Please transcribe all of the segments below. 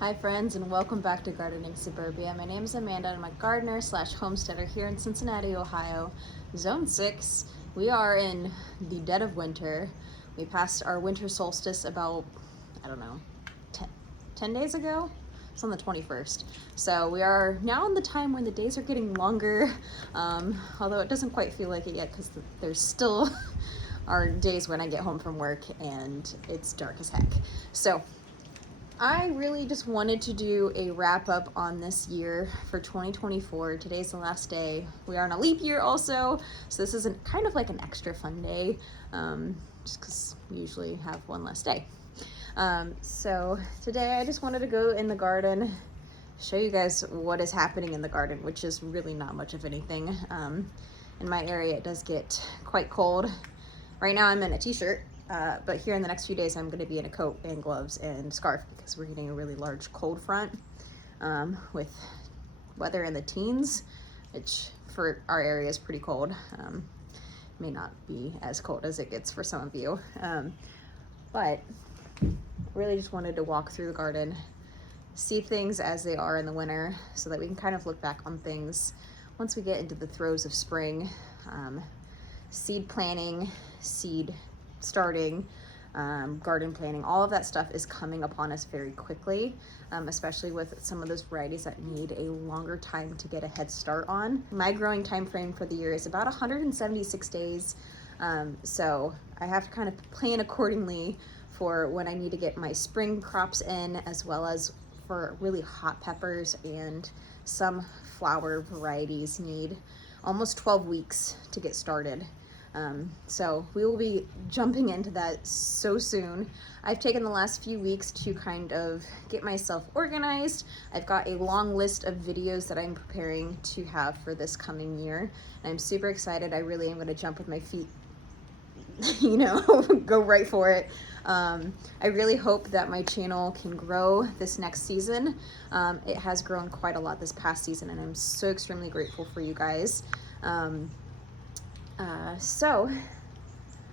Hi friends, and welcome back to Gardening Suburbia. My name is Amanda and I'm a gardener slash homesteader here in Cincinnati, Ohio, Zone 6. We are in the dead of winter. We passed our winter solstice about, I don't know, 10 days ago? It's on the 21st. So we are now in the time when the days are getting longer, although it doesn't quite feel like it yet because there's still are days when I get home from work and it's dark as heck. So I really just wanted to do a wrap up on this year for 2024. Today's the last day. We are in a leap year also, so this is kind of like an extra fun day, just because we usually have one less day. So today I just wanted to go in the garden, show you guys what is happening in the garden, which is really not much of anything. In my area it does get quite cold. Right now I'm in a t-shirt. But here in the next few days, I'm going to be in a coat and gloves and scarf because we're getting a really large cold front with weather in the teens, which for our area is pretty cold. May not be as cold as it gets for some of you. But really just wanted to walk through the garden, see things as they are in the winter so that we can kind of look back on things once we get into the throes of spring. Seed planting, seed starting, garden planning, all of that stuff is coming upon us very quickly, especially with some of those varieties that need a longer time to get a head start on. My growing time frame for the year is about 176 days, so I have to kind of plan accordingly for when I need to get my spring crops in, as well as for really hot peppers, and some flower varieties need almost 12 weeks to get started. So we will be jumping into that so soon. I've taken the last few weeks to kind of get myself organized. I've got a long list of videos that I'm preparing to have for this coming year. And I'm super excited. I really am going to jump with my feet, you know, go right for it. I really hope that my channel can grow this next season. It has grown quite a lot this past season, and I'm so extremely grateful for you guys. So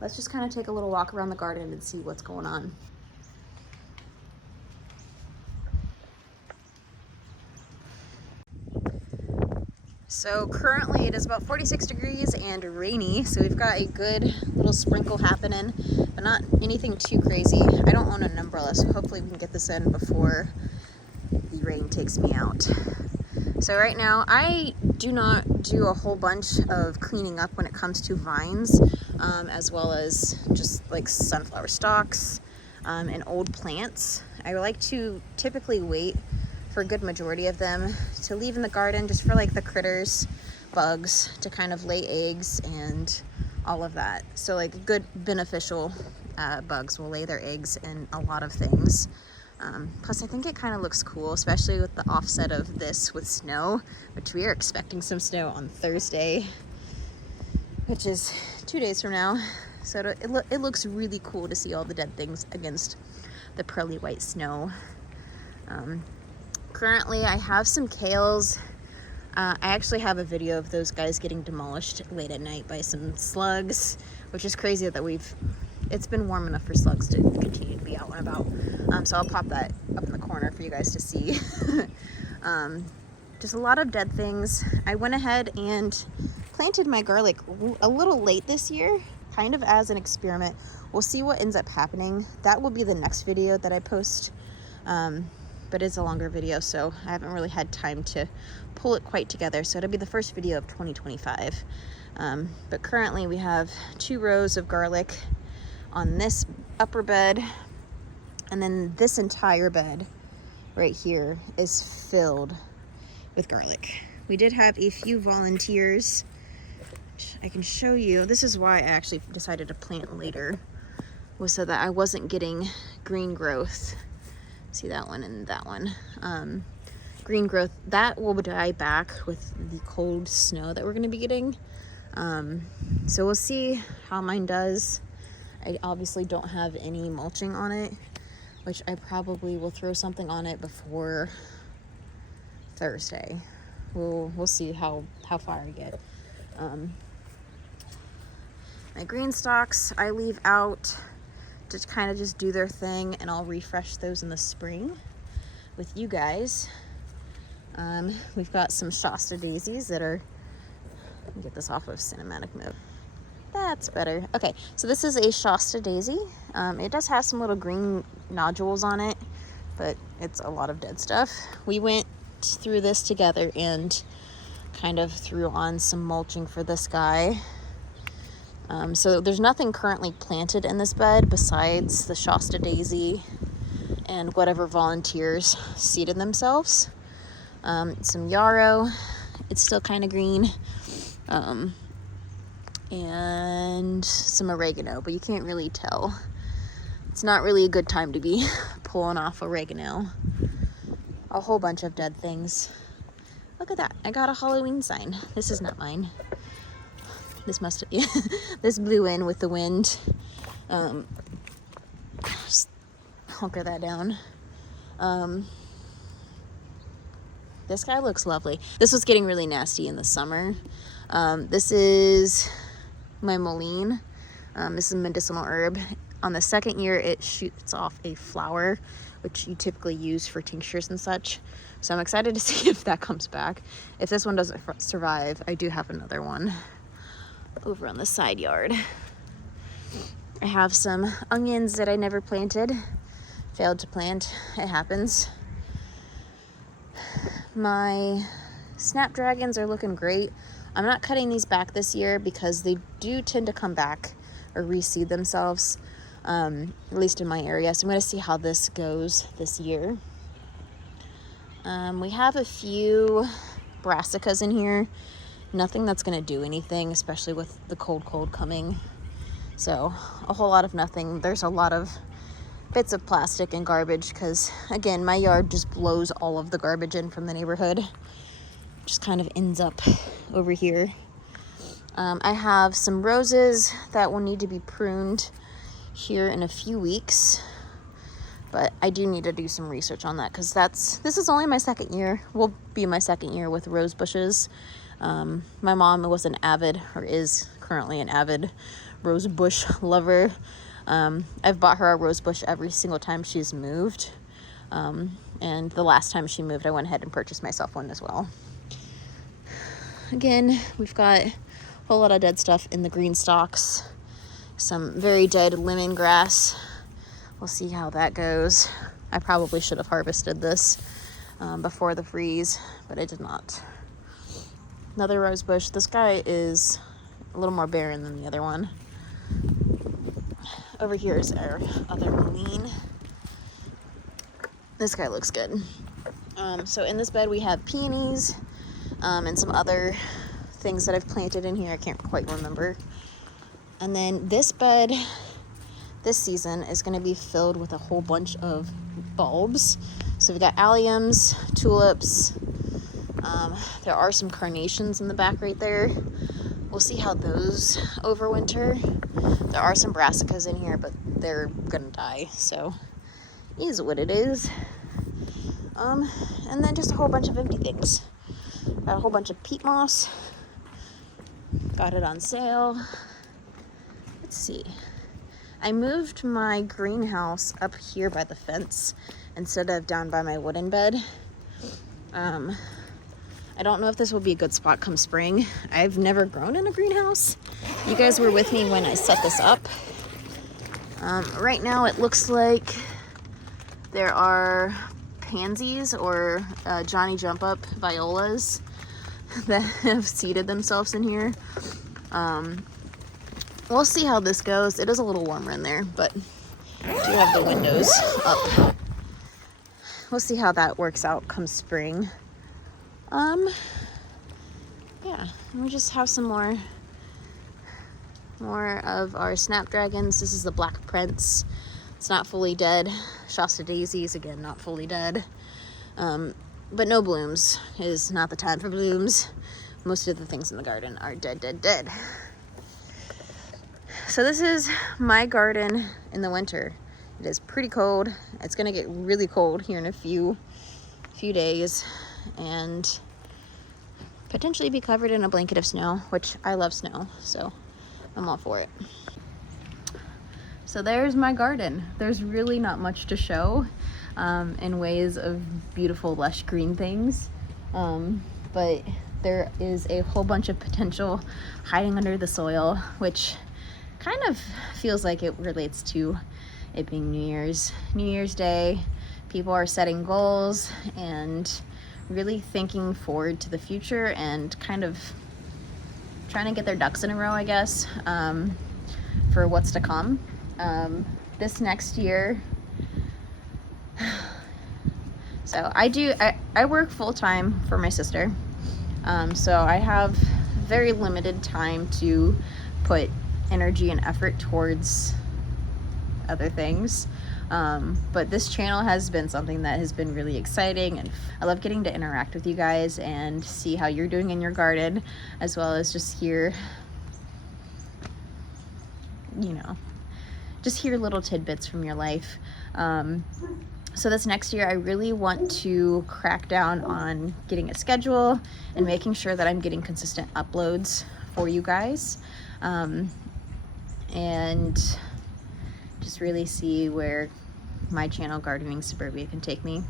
let's just kind of take a little walk around the garden and see what's going on. So currently it is about 46 degrees and rainy, so we've got a good little sprinkle happening, but not anything too crazy. I don't own an umbrella, so hopefully we can get this in before the rain takes me out. So right now, I do not do a whole bunch of cleaning up when it comes to vines, as well as just like sunflower stalks and old plants. I like to typically wait for a good majority of them to leave in the garden just for like the critters, bugs, to kind of lay eggs and all of that. So like good beneficial bugs will lay their eggs in a lot of things. Plus I think it kind of looks cool, especially with the offset of this with snow, which we are expecting some snow on Thursday, which is 2 days from now. So it looks really cool to see all the dead things against the pearly white snow. Currently I have some kales. I actually have a video of those guys getting demolished late at night by some slugs, which is crazy that it's been warm enough for slugs to continue to be out and about. So I'll pop that up in the corner for you guys to see. Just a lot of dead things. I went ahead and planted my garlic a little late this year. kind of as an experiment. We'll see what ends up happening. That will be the next video that I post, but it's a longer video, so I haven't really had time to pull it quite together. So it'll be the first video of 2025. But currently we have 2 rows of garlic on this upper bed, and then this entire bed right here is filled with garlic. We did have a few volunteers. I can show you. This is why I actually decided to plant later, was so that I wasn't getting green growth. See that one and that one. Green growth, that will die back with the cold snow that we're going to be getting. So we'll see how mine does. I obviously don't have any mulching on it, which I probably will throw something on it before Thursday. We'll see how far I get. My Greenstalks I leave out to kind of just do their thing, and I'll refresh those in the spring with you guys. We've got some Shasta daisies that are, let me get this off of cinematic mode. That's better. Okay, so this is a Shasta daisy. It does have some little green nodules on it, but it's a lot of dead stuff. We went through this together and kind of threw on some mulching for this guy. So there's nothing currently planted in this bed besides the Shasta daisy and whatever volunteers seeded themselves. Some yarrow, it's still kind of green, and some oregano, but you can't really tell. It's not really a good time to be pulling off oregano. A whole bunch of dead things. Look at that, I got a Halloween sign. This is not mine. This must have, this blew in with the wind. Just hunker that down. This guy looks lovely. This was getting really nasty in the summer. This is my mullein. This is a medicinal herb. On the second year, it shoots off a flower, which you typically use for tinctures and such. So I'm excited to see if that comes back. If this one doesn't survive, I do have another one over on the side yard. I have some onions that I never planted. Failed to plant. It happens. My snapdragons are looking great. I'm not cutting these back this year because they do tend to come back or reseed themselves, at least in my area. So I'm going to see how this goes this year. We have a few brassicas in here. Nothing that's going to do anything, especially with the cold coming. So a whole lot of nothing. There's a lot of bits of plastic and garbage because, again, my yard just blows all of the garbage in from the neighborhood. Just kind of ends up over here. I have some roses that will need to be pruned here in a few weeks, but I do need to do some research on that because this is only my second year. Will be my second year with rose bushes. My mom was an avid, or is currently an avid, rose bush lover. I've bought her a rose bush every single time she's moved. And the last time she moved, I went ahead and purchased myself one as well. Again, we've got a whole lot of dead stuff in the Greenstalks. Some very dead lemongrass. We'll see how that goes. I probably should have harvested this before the freeze, but I did not. Another rose bush. This guy is a little more barren than the other one. Over here is our other mullein. This guy looks good. So in this bed we have peonies and some other things that I've planted in here. I can't quite remember. And then this bed this season is going to be filled with a whole bunch of bulbs. So we've got alliums, tulips. There are some carnations in the back right there. We'll see how those overwinter. There are some brassicas in here, but they're gonna die, so it is what it is. And then just a whole bunch of empty things. Got a whole bunch of peat moss. Got it on sale. Let's see. I moved my greenhouse up here by the fence instead of down by my wooden bed. I don't know if this will be a good spot come spring. I've never grown in a greenhouse, You guys were with me when I set this up. Right now it looks like there are pansies or Johnny Jump Up violas that have seated themselves in here. We'll see how this goes. It is a little warmer in there, but I do have the windows up. We'll see how that works out come spring. Yeah, we just have some more of our snapdragons. This is the Black Prince. It's not fully dead. Shasta daisies, again, not fully dead. But no blooms. It is not the time for blooms. Most of the things in the garden are dead. So this is my garden in the winter. It is pretty cold. It's gonna get really cold here in a few days and potentially be covered in a blanket of snow, which I love snow, so I'm all for it. So there's my garden. There's really not much to show in ways of beautiful lush green things, but there is a whole bunch of potential hiding under the soil, which kind of feels like it relates to it being New Year's Day. People are setting goals and really thinking forward to the future and kind of trying to get their ducks in a row, I guess, for what's to come. This next year, so I work full-time for my sister, so I have very limited time to put energy and effort towards other things. But this channel has been something that has been really exciting, and I love getting to interact with you guys and see how you're doing in your garden, as well as just hear, just hear little tidbits from your life. So this next year, I really want to crack down on getting a schedule and making sure that I'm getting consistent uploads for you guys, and just really see where my channel, Gardening Suburbia, can take me.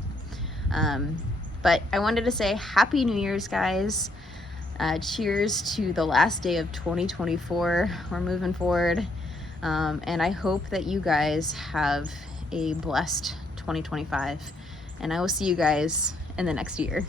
But I wanted to say Happy New Year's, guys. Cheers to the last day of 2024. We're moving forward. And I hope that you guys have a blessed 2025. And I will see you guys in the next year.